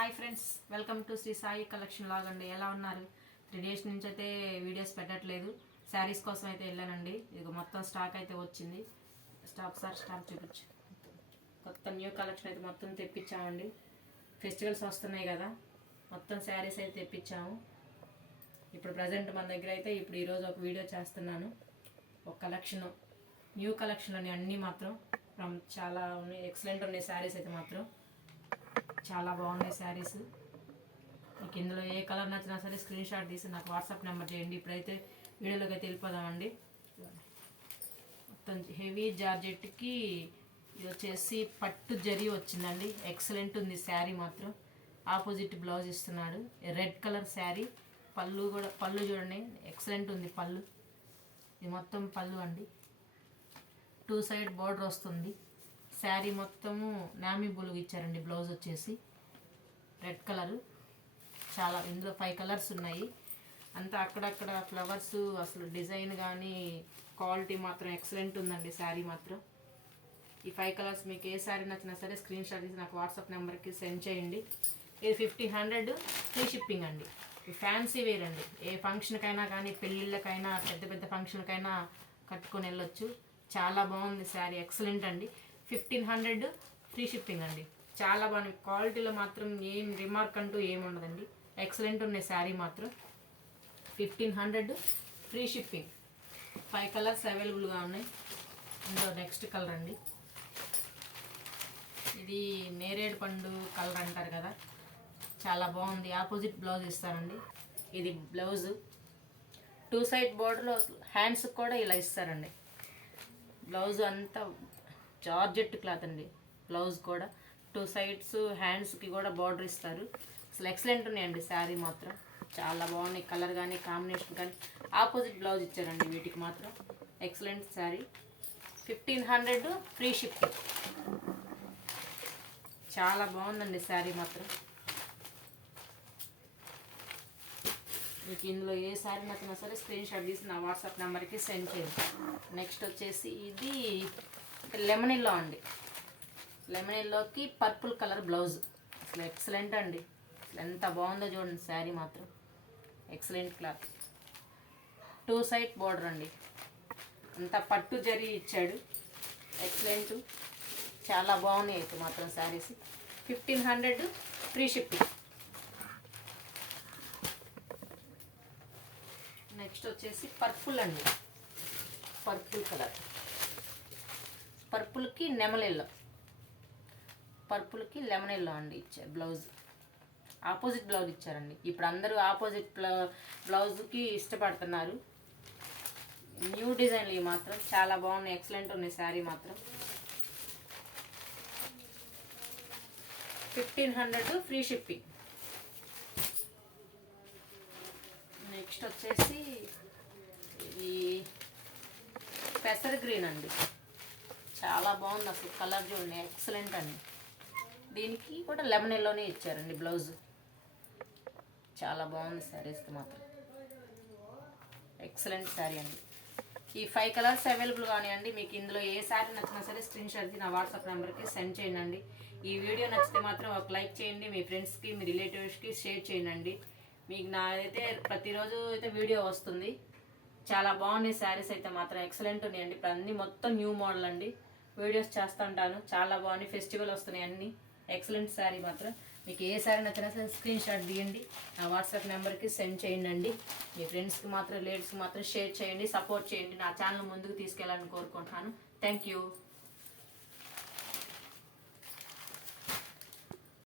Hi friends, welcome to Shri Sai collection లాగ్ అండి. ఎలా ఉన్నారు? 3 డేస్ నుంచి అయితే వీడియోస్ పెట్టట్లేదు. శారీస్ కోసం అయితే వెళ్ళానండి. ఇక మొత్తం స్టాక్ అయితే వచ్చింది. స్టాక్ చూపించు. కొత్త న్యూ కలెక్షన్ అయితే మొత్తం తెప్పించామండి. ఫెస్టివల్స్ వస్తున్నాయి కదా, మొత్తం శారీస్ అయితే తెప్పించాము. ఇప్పుడు ప్రజెంట్ మన దగ్గర అయితే ఈరోజు ఒక వీడియో చేస్తున్నాను. ఒక కలెక్షన్, న్యూ కలెక్షన్ అని అన్నీ మాత్రం చాలా ఉన్నాయి. ఎక్సలెంట్ ఉన్నాయి శారీస్ అయితే మాత్రం చాలా బాగున్నాయి శారీస్. మీకు ఇందులో ఏ కలర్ నచ్చినా సరే స్క్రీన్ షాట్ తీసి నాకు వాట్సాప్ నెంబర్ చేయండి. ఇప్పుడైతే వీడియోలోకి అయితే వెళ్ళిపోదామండి. మొత్తం హెవీ జార్జెట్కి ఇది వచ్చేసి పట్టు జరీ వచ్చిందండి. ఎక్సలెంట్ ఉంది శారీ మాత్రం. ఆపోజిట్ బ్లౌజ్ ఇస్తున్నాడు. Red colour sari. పళ్ళు చూడండి, ఎక్సలెంట్ ఉంది పళ్ళు. ఇది మొత్తం పళ్ళు అండి. 2 సైడ్ బార్డర్ వస్తుంది. శారీ మొత్తము నామీ బులుగు ఇచ్చారండి. బ్లౌజ్ వచ్చేసి రెడ్ కలరు. చాలా ఇందులో 5 కలర్స్ ఉన్నాయి. అంతా అక్కడక్కడ ఫ్లవర్స్, అసలు డిజైన్ కానీ క్వాలిటీ మాత్రం ఎక్సలెంట్ ఉందండి శారీ మాత్రం. ఈ 5 కలర్స్ మీకు ఏ శారీ నచ్చినా సరే స్క్రీన్ షాట్ తీసి నాకు వాట్సాప్ నెంబర్కి సెండ్ చేయండి. ఇది 1500 ఫ్రీ షిప్పింగ్ అండి. ఇది ఫ్యాన్సీ వేర్ అండి. ఏ ఫంక్షన్కైనా కానీ, పెళ్ళిళ్ళకైనా, పెద్ద పెద్ద ఫంక్షన్కైనా కట్టుకొని వెళ్ళొచ్చు. చాలా బాగుంది శారీ, ఎక్సలెంట్ అండి. 1500 ఫ్రీ షిప్పింగ్ అండి. చాలా బాగుంది. క్వాలిటీలో మాత్రం ఏం రిమార్క్ అంటూ ఏమి ఉండదండి. ఎక్సలెంట్ ఉన్నాయి శారీ మాత్రం. 1500 ఫ్రీ షిప్పింగ్. 5 కలర్స్ అవైలబుల్గా ఉన్నాయి. ఇందులో నెక్స్ట్ కలర్ అండి. ఇది నేరేడు పండు కలర్ అంటారు కదా, చాలా బాగుంది. ఆపోజిట్ బ్లౌజ్ ఇస్తారండి. ఇది బ్లౌజు 2 సైడ్ బోర్డర్లో హ్యాండ్స్ కూడా ఇలా ఇస్తారండి. బ్లౌజ్ అంతా జార్జెట్ క్లాత్ అండి. బ్లౌజ్ కూడా 2 సైడ్స్ హ్యాండ్స్కి కూడా బార్డర్ ఇస్తారు. అసలు ఎక్సలెంట్ ఉన్నాయండి శారీ మాత్రం. చాలా బాగున్నాయి. కలర్ కానీ, కాంబినేషన్ కానీ. ఆపోజిట్ బ్లౌజ్ ఇచ్చారండి వీటికి మాత్రం. ఎక్సలెంట్ శారీ. 1500 free shipping. చాలా బాగుందండి శారీ మాత్రం. మీకు ఇందులో ఏ శారీ నచ్చినా సరే స్క్రీన్ షాట్ తీసి నా వాట్సాప్ నెంబర్కి సెండ్ చేయండి. నెక్స్ట్ వచ్చేసి ఇది లెమన్ ఎల్లో అండి. లెమన్ ఎల్లోకి పర్పుల్ కలర్ బ్లౌజ్. అసలు ఎక్సలెంట్ అండి. ఎంత బాగుందో చూడండి శారీ మాత్రం. Excellent cloth. 2 సైడ్ బోర్డర్ అండి. అంతా పట్టు జరీ ఇచ్చాడు. ఎక్సలెంట్. చాలా బాగున్నాయి అయితే మాత్రం శారీస్. 1500 free shipping. నెక్స్ట్ వచ్చేసి పర్పుల్ అండి. Purple colour. పర్పుల్కి లెమన్ ఎల్లో. పర్పుల్కి లెమన్ ఎల్లో అండి ఇచ్చారు బ్లౌజ్. ఆపోజిట్ బ్లౌజ్ ఇచ్చారండి. ఇప్పుడు అందరూ ఆపోజిట్ బ్లౌజ్కి ఇష్టపడుతున్నారు. న్యూ డిజైన్లు ఇవి మాత్రం చాలా బాగున్నాయి. ఎక్సలెంట్ ఉన్నాయి శారీ మాత్రం. 1500 ఫ్రీ షిప్పింగ్. నెక్స్ట్ వచ్చేసి ఇది పెసర్ గ్రీన్ అండి. చాలా బాగుంది అసలు. కలర్ చూడండి, ఎక్సలెంట్ అండి. దీనికి కూడా లెమన్ ఎల్లోనే ఇచ్చారండి బ్లౌజ్. చాలా బాగుంది శారీస్ మాత్రం. ఎక్సలెంట్ శారీ అండి. ఈ 5 కలర్స్ అవైలబుల్గా ఉన్నాయండి. మీకు ఇందులో ఏ శారీ నచ్చినా సరే స్క్రీన్ షాట్ నా వాట్సాప్ నెంబర్కి సెండ్ చేయండి. ఈ వీడియో నచ్చితే మాత్రం ఒక లైక్ చేయండి. మీ ఫ్రెండ్స్కి, మీ రిలేటివ్స్కి షేర్ చేయండి. మీకు నాదైతే ప్రతిరోజు అయితే వీడియో వస్తుంది. చాలా బాగున్నాయి శారీస్ అయితే మాత్రం. ఎక్సలెంట్ ఉన్నాయండి. ఇప్పుడు అన్నీ మొత్తం న్యూ మోడల్ అండి. వీడియోస్ చేస్తుంటాను. చాలా బాగున్నాయి. ఫెస్టివల్ వస్తున్నాయి అన్నీ. ఎక్సలెంట్ శారీ మాత్రం. మీకు ఏ శారీ నచ్చినా సరే స్క్రీన్ షాట్ తీయండి. నా వాట్సాప్ నెంబర్కి సెండ్ చేయండి. మీ ఫ్రెండ్స్కి మాత్రం, లేడీస్కి మాత్రం షేర్ చేయండి. సపోర్ట్ చేయండి. నా ఛానల్ ముందుకు తీసుకెళ్ళాలని కోరుకుంటున్నాను. Thank you.